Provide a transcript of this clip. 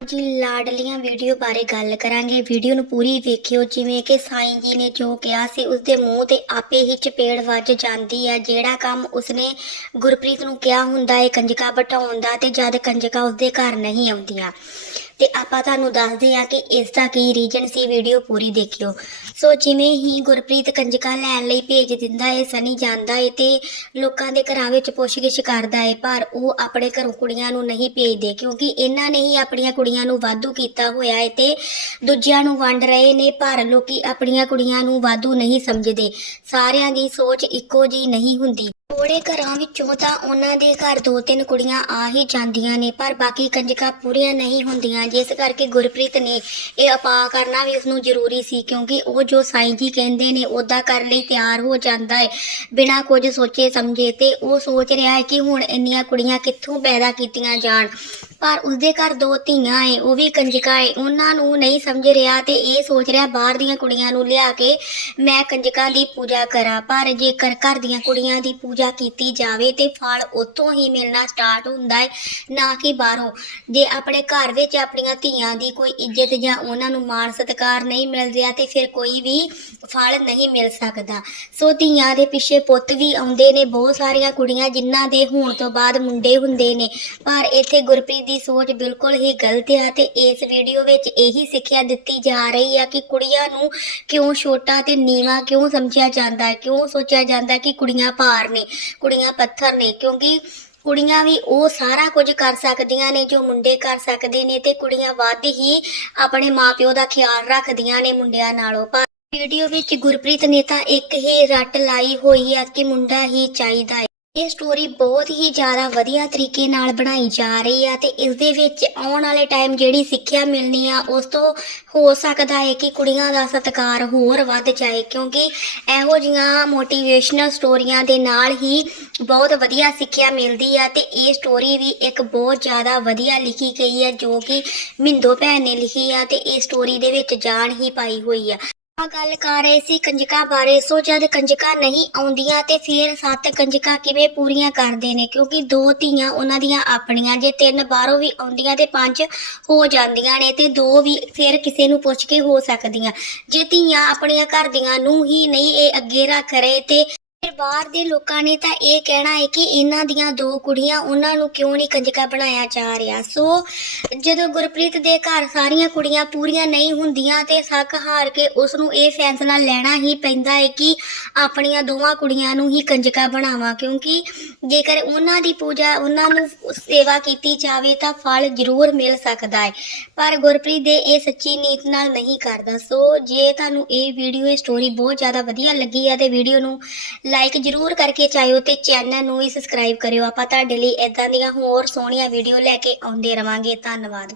ਜੀ, ਲਾਡਲੀਆਂ ਵੀਡੀਓ ਬਾਰੇ ਗੱਲ ਕਰਾਂਗੇ। ਵੀਡੀਓ ਨੂੰ ਪੂਰੀ ਵੇਖਿਓ, ਜਿਵੇਂ ਕਿ ਸਾਈਂ ਜੀ ਨੇ ਜੋ ਕਿਹਾ ਸੀ, ਉਸਦੇ ਮੂੰਹ ਤੇ ਆਪੇ ਹੀ ਚਪੇੜ ਵੱਜ ਜਾਂਦੀ ਹੈ। ਜਿਹੜਾ ਕੰਮ ਉਸਨੇ ਗੁਰਪ੍ਰੀਤ ਨੂੰ ਕਿਹਾ ਹੁੰਦਾ ਹੈ ਕੰਜਕਾ ਬਟਾਉਣ ਦਾ ਤੇ ਜਦ ਕੰਜਕਾ ਉਸਦੇ ਘਰ ਨਹੀਂ ਆਉਂਦੀਆਂ। ਤੇ ਆਪਾਂ ਤੁਹਾਨੂੰ ਦੱਸਦੇ ਆ ਕਿ ਇਸ ਦਾ ਕੀ ਰੀਜਨ ਸੀ ਵੀਡੀਓ ਪੂਰੀ ਦੇਖਿਓ ਸੋ ਜਿਵੇਂ ਹੀ ਗੁਰਪ੍ਰੀਤ ਕੰਜਕਾ ਲੈਣ ਲਈ ਭੇਜ ਦਿੰਦਾ ਏ, ਸਨੀ ਜਾਂਦਾ ਏ ਤੇ ਲੋਕਾਂ ਦੇ ਘਰਾਂ ਵਿੱਚ ਪੁੱਛਗਿੱਛ ਕਰਦਾ ਏ, ਪਰ ਉਹ ਆਪਣੇ ਘਰੋਂ ਕੁੜੀਆਂ ਨੂੰ ਨਹੀਂ ਭੇਜਦੇ ਕਿਉਂਕਿ ਇਹਨਾਂ ਨੇ ਹੀ ਆਪਣੀਆਂ ਕੁੜੀਆਂ ਨੂੰ ਵਾਧੂ ਕੀਤਾ ਹੋਇਆ ਏ ਤੇ ਦੂਜਿਆਂ ਨੂੰ ਵੰਡ ਰਹੇ ਨੇ, ਪਰ ਲੋਕੀ ਆਪਣੀਆਂ ਕੁੜੀਆਂ ਨੂੰ ਵਾਧੂ ਨਹੀਂ ਸਮਝਦੇ। ਸਾਰਿਆਂ ਦੀ ਸੋਚ ਇੱਕੋ ਜੀ ਨਹੀਂ ਹੁੰਦੀ। ਥੋੜੇ ਘਰਾਂ ਵਿੱਚੋਂ ਤਾਂ ਉਹਨਾਂ ਦੇ ਘਰ ਦੋ ਤਿੰਨ ਕੁੜੀਆਂ ਆ ਹੀ ਜਾਂਦੀਆਂ ਨੇ, ਪਰ ਬਾਕੀ ਕੰਜਕਾਂ ਪੂਰੀਆਂ ਨਹੀਂ ਹੁੰਦੀਆਂ। ਜਿਸ ਕਰਕੇ ਗੁਰਪ੍ਰੀਤ ਨੇ ਇਹ ਅਪਾ ਕਰਨਾ ਵੀ ਉਸਨੂੰ ਜ਼ਰੂਰੀ ਸੀ, ਕਿਉਂਕਿ ਉਹ ਜੋ ਸਾਈਂ ਜੀ ਕਹਿੰਦੇ ਨੇ, ਉਹਦਾ ਕਰਨ ਲਈ ਤਿਆਰ ਹੋ ਜਾਂਦਾ ਹੈ ਬਿਨਾਂ ਕੁਝ ਸੋਚੇ ਸਮਝੇ ਤੇ ਉਹ ਸੋਚ ਰਿਹਾ ਹੈ ਕਿ ਹੁਣ ਇੰਨੀਆਂ ਕੁੜੀਆਂ ਕਿੱਥੋਂ ਪੈਦਾ ਕੀਤੀਆਂ ਜਾਣ। ਪਰ ਉਸਦੇ ਘਰ ਦੋ ਧੀਆਂ ਏ, ਉਹ ਵੀ ਕੰਜਕਾਂ ਏ। ਉਹਨਾਂ ਨੂੰ ਨਹੀਂ ਸਮਝ ਰਿਹਾ ਤੇ ਇਹ ਸੋਚ ਰਿਹਾ ਬਾਹਰ ਦੀਆਂ ਕੁੜੀਆਂ ਨੂੰ ਲਿਆ ਕੇ ਮੈਂ ਕੰਜਕਾਂ ਦੀ ਪੂਜਾ ਕਰਾਂ। ਪਰ ਜੇਕਰ ਘਰ ਦੀਆਂ ਕੁੜੀਆਂ ਦੀ ਪੂਜਾ ਕੀਤੀ ਜਾਵੇ ਤੇ ਫਲ ਉੱਥੋਂ ਹੀ ਮਿਲਣਾ ਸਟਾਰਟ ਹੁੰਦਾ ਹੈ ਨਾ ਕਿ ਬਾਹਰੋਂ। ਜੇ ਆਪਣੇ ਘਰ ਵਿੱਚ ਆਪਣੀਆਂ ਧੀਆਂ ਦੀ ਕੋਈ ਇੱਜ਼ਤ ਜਾਂ ਉਹਨਾਂ ਨੂੰ ਮਾਣ ਸਤਿਕਾਰ ਨਹੀਂ ਮਿਲ ਰਿਹਾ ਤੇ ਫਿਰ ਕੋਈ ਵੀ ਫਲ ਨਹੀਂ ਮਿਲ ਸਕਦਾ। ਸੋ ਧੀਆਂ ਦੇ ਪਿੱਛੇ ਪੁੱਤ ਵੀ ਆਉਂਦੇ ਨੇ। ਬਹੁਤ ਸਾਰੀਆਂ ਕੁੜੀਆਂ ਜਿਨ੍ਹਾਂ ਦੇ ਹੋਣ ਤੋਂ ਬਾਅਦ ਮੁੰਡੇ ਹੁੰਦੇ ਨੇ। ਪਰ ਇੱਥੇ ਗੁਰਪ੍ਰੀਤ ਦੀ ਸੋਚ ਬਿਲਕੁਲ ਹੀ ਗਲਤ ਹੈ ਤੇ ਇਸ ਵੀਡੀਓ ਵਿੱਚ ਇਹੀ ਸਿੱਖਿਆ ਦਿੱਤੀ ਜਾ ਰਹੀ ਹੈ ਕਿ ਕੁੜੀਆਂ ਨੂੰ ਕਿਉਂ ਛੋਟਾ ਤੇ ਨੀਵਾਂ ਕਿਉਂ ਸਮਝਿਆ ਜਾਂਦਾ ਹੈ ਕਿਉਂ ਸੋਚਿਆ ਜਾਂਦਾ ਹੈ ਕਿ ਕੁੜੀਆਂ ਭਾਰ ਨੇ, ਕੁੜੀਆਂ ਪੱਥਰ ਨੇ, ਕਿਉਂਕਿ ਕੁੜੀਆਂ ਵੀ ਉਹ ਸਾਰਾ ਕੁਝ ਕਰ ਸਕਦੀਆਂ ਨੇ, ਜੋ ਮੁੰਡੇ ਕਰ ਸਕਦੇ ਨੇ ਤੇ ਕੁੜੀਆਂ ਵੱਧ ਹੀ ਆਪਣੇ ਮਾਪਿਓ ਦਾ ਖਿਆਲ ਰੱਖਦੀਆਂ ਨੇ ਮੁੰਡਿਆਂ ਨਾਲੋਂ। ਪਰ ਵੀਡੀਓ ਵਿੱਚ ਗੁਰਪ੍ਰੀਤ ਨੇ ਤਾਂ ਇੱਕ ਹੀ ਰੱਟ ਲਾਈ ਹੋਈ ਹੈ ਕਿ ਮੁੰਡਾ ਹੀ ਚਾਹੀਦਾ ਹੈ ਇਹ ਸਟੋਰੀ ਬਹੁਤ ਹੀ ਜ਼ਿਆਦਾ ਵਧੀਆ ਤਰੀਕੇ ਨਾਲ ਬਣਾਈ ਜਾ ਰਹੀ ਆ ਤੇ ਇਸ ਦੇ ਵਿੱਚ ਆਉਣ ਵਾਲੇ ਟਾਈਮ ਜਿਹੜੀ ਸਿੱਖਿਆ ਮਿਲਣੀ ਆ, ਉਸ ਤੋਂ ਹੋ ਸਕਦਾ ਹੈ ਕਿ ਕੁੜੀਆਂ ਦਾ ਸਤਿਕਾਰ ਹੋਰ ਵੱਧ ਜਾਏ, ਕਿਉਂਕਿ ਇਹੋ ਜੀਆਂ ਮੋਟੀਵੇਸ਼ਨਲ ਸਟੋਰੀਆਂ ਦੇ ਨਾਲ ਹੀ ਬਹੁਤ ਵਧੀਆ ਸਿੱਖਿਆ ਮਿਲਦੀ ਆ ਤੇ ਇਹ ਸਟੋਰੀ ਵੀ ਇੱਕ ਬਹੁਤ ਜ਼ਿਆਦਾ ਵਧੀਆ ਲਿਖੀ ਗਈ ਹੈ ਜੋ ਕਿ ਮਿੰਦੋ ਭੈਣ ਨੇ ਲਿਖੀ ਆ ਤੇ ਇਹ ਸਟੋਰੀ ਦੇ ਵਿੱਚ ਜਾਨ ਹੀ ਪਾਈ ਹੋਈ ਆ। ਆ ਗੱਲ ਕਰ ਰਹੇ ਸੀ ਕੰਜਕਾਂ ਬਾਰੇ। ਸੋ ਜਦ ਕੰਜਕਾਂ ਨਹੀਂ ਆਉਂਦੀਆਂ ਤੇ ਫਿਰ ਸੱਤ ਕੰਜਕਾਂ ਕਿਵੇਂ ਪੂਰੀਆਂ ਕਰਦੇ ਨੇ? ਕਿਉਂਕਿ ਦੋ ਧੀਆਂ ਉਹਨਾਂ ਦੀਆਂ ਆਪਣੀਆਂ, ਜੇ ਤਿੰਨ ਬਾਹਰੋਂ ਵੀ ਆਉਂਦੀਆਂ ਤੇ ਪੰਜ ਹੋ ਜਾਂਦੀਆਂ ਨੇ ਤੇ ਦੋ ਵੀ ਫਿਰ ਕਿਸੇ ਨੂੰ ਪੁੱਛ ਕੇ ਹੋ ਸਕਦੀਆਂ। ਜੇ ਧੀਆਂ ਆਪਣੀਆਂ ਘਰ ਦੀਆਂ ਨੂੰ ਹੀ ਨਹੀਂ, ਇਹ ਅੱਗੇ ਰੱਖ ਰਹੇ ਤੇ ਬਾਹਰ ਦੇ ਲੋਕਾਂ ਨੇ ਤਾਂ ਇਹ ਕਹਿਣਾ ਹੈ ਕਿ ਇਹਨਾਂ ਦੀਆਂ ਦੋ ਕੁੜੀਆਂ ਉਹਨਾਂ ਨੂੰ ਕਿਉਂ ਨਹੀਂ ਕੰਜਕਾ ਬਣਾਇਆ ਜਾ ਰਿਹਾ? ਸੋ ਜਦੋਂ ਗੁਰਪ੍ਰੀਤ ਦੇ ਘਰ ਸਾਰੀਆਂ ਕੁੜੀਆਂ ਪੂਰੀਆਂ ਨਹੀਂ ਹੁੰਦੀਆਂ ਤੇ ਸੱਕ ਹਾਰ ਕੇ ਉਸ ਨੂੰ ਇਹ ਫੈਸਲਾ ਲੈਣਾ ਹੀ ਪੈਂਦਾ ਹੈ ਕਿ ਆਪਣੀਆਂ ਦੋਵਾਂ ਕੁੜੀਆਂ ਨੂੰ ਹੀ ਕੰਜਕਾ ਬਣਾਵਾਂ, ਕਿਉਂਕਿ ਜੇਕਰ ਉਹਨਾਂ ਦੀ ਪੂਜਾ, ਉਹਨਾਂ ਨੂੰ ਸੇਵਾ ਕੀਤੀ ਜਾਵੇ ਤਾਂ ਫਲ ਜ਼ਰੂਰ ਮਿਲ ਸਕਦਾ ਹੈ। ਪਰ ਗੁਰਪ੍ਰੀਤ ਦੇ ਇਹ ਸੱਚੀ ਨੀਤ ਨਾਲ ਨਹੀਂ ਕਰਦਾ। ਸੋ ਜੇ ਤੁਹਾਨੂੰ ਇਹ ਵੀਡੀਓ ਇਹ ਸਟੋਰੀ ਬਹੁਤ ਜ਼ਿਆਦਾ ਵਧੀਆ ਲੱਗੀ ਹੈ ਤੇ ਵੀਡੀਓ ਨੂੰ ਲਾਈਕ ਜ਼ਰੂਰ ਕਰਕੇ ਚਾਹਿਓ ਤੇ ਚੈਨਲ ਨੂੰ ਵੀ ਸਬਸਕ੍ਰਾਈਬ ਕਰਿਓ। ਆਪਾਂ ਤੁਹਾਡੇ ਲਈ ਇਦਾਂ ਦੀਆਂ ਹੋਰ ਸੋਹਣੀਆਂ ਵੀਡੀਓ ਲੈ ਕੇ ਆਉਂਦੇ ਰਵਾਂਗੇ। ਧੰਨਵਾਦ।